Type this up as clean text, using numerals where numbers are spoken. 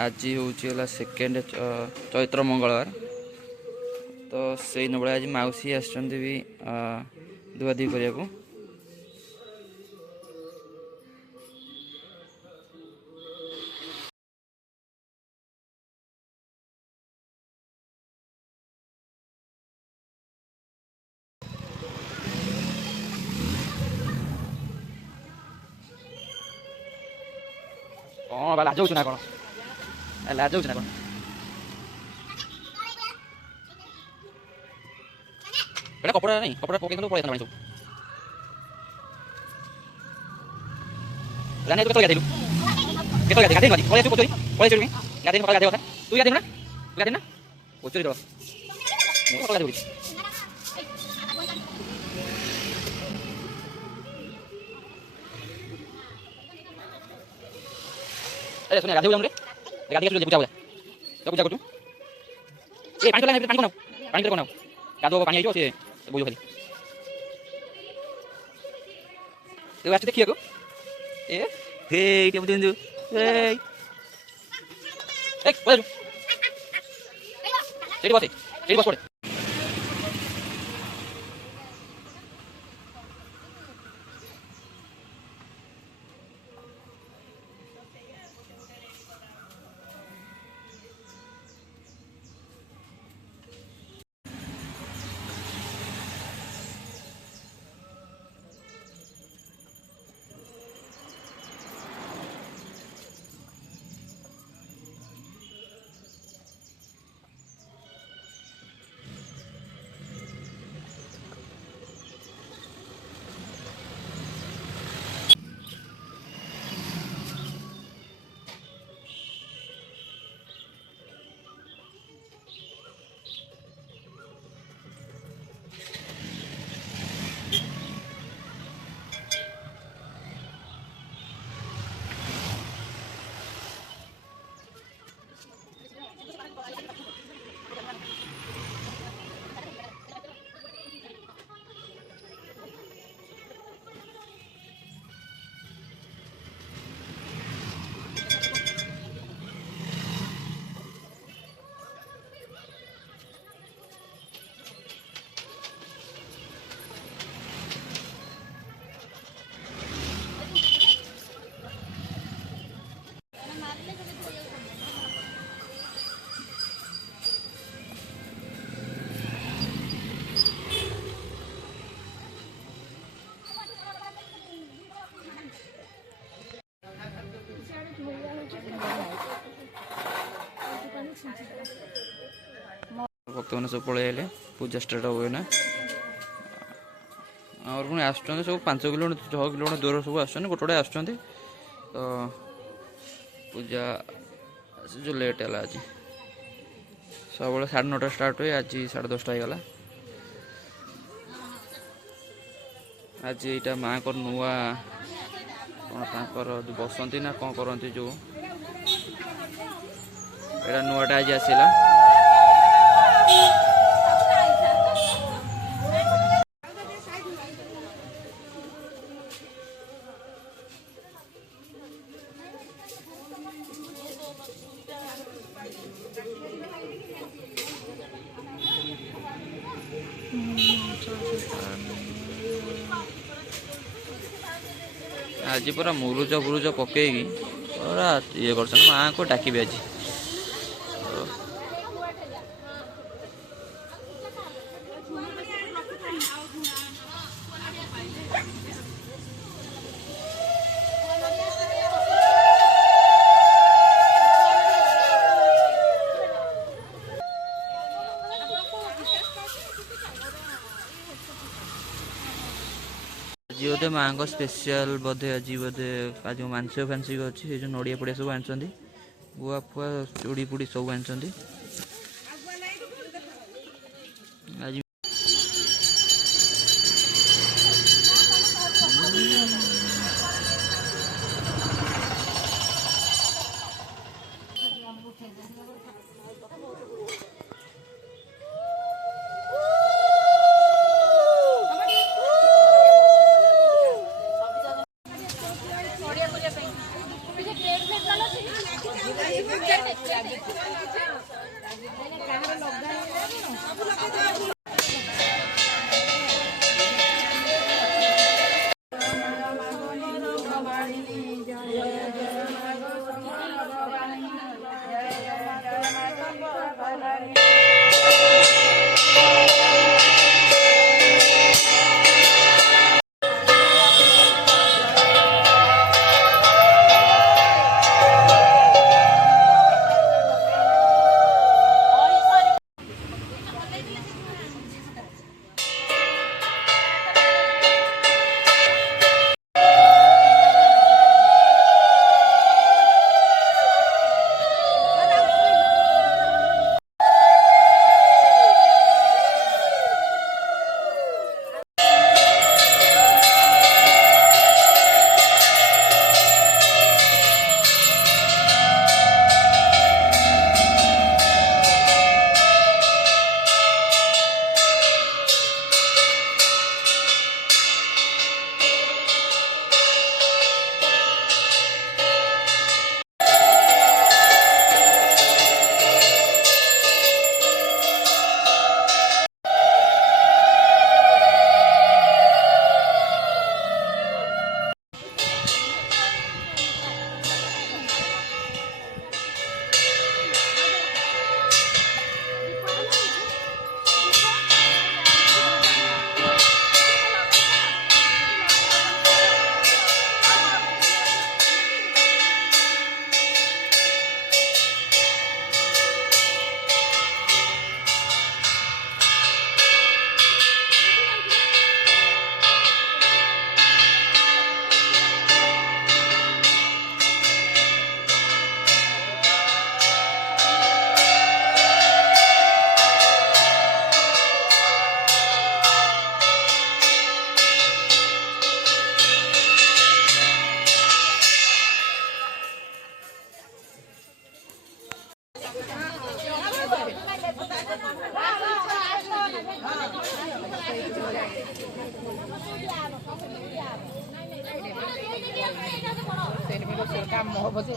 आज हूँ सेकेंड चैत्र मंगलवार तो से भाई आज मौसी आसुँच भी धुआधुई करने को। कौन बा लाज ना कौन लाज ना कौन बेटा कपड़ा नहीं कपड़ा पकड़ तो पड़े सब जाने तो गाधेलु केतो गाधे गाधे पळे तू पोचरी गाधे गाधे होता तू गाधे ना पोचरी दो मो गाधे बोली अरे सुन गाधे बोला रे गाधे के पूजा बोला तो पूजा कर तू ए पानी तो पानी कोना गाधो पानी आइयो से बुझो खाली तू आछ देखियो को ए हे के बुझिंदु ए एक बोल सेठी बस पड़े भक्त मैंने सब पलैले पूजा स्टार्ट हुए ना और पुणी आस सब 5 किलोमीटर 6 किलोमीटर दूर सब आस गोटे आस तो पूजा जो लेट है आज सब 9:30 स्टार्ट हुए आज 10:30 होगला। आज यहाँ माँ को नुआ कौन जो बसंती ना कौन करती जो यहाँ नुआटा आज आसला आज पूरा मुरुज फुरुज पकईकी पूरा ये कर माँ को डाकि आज आज बोधे माँ को स्पेशल बोधे आज बोधे आज मानसिक फानसिक अच्छी जो नड़िया पड़िया सब आनी गुआ फुआ चूड़ी पुड़ी सब आनी आज ହବ ଯେ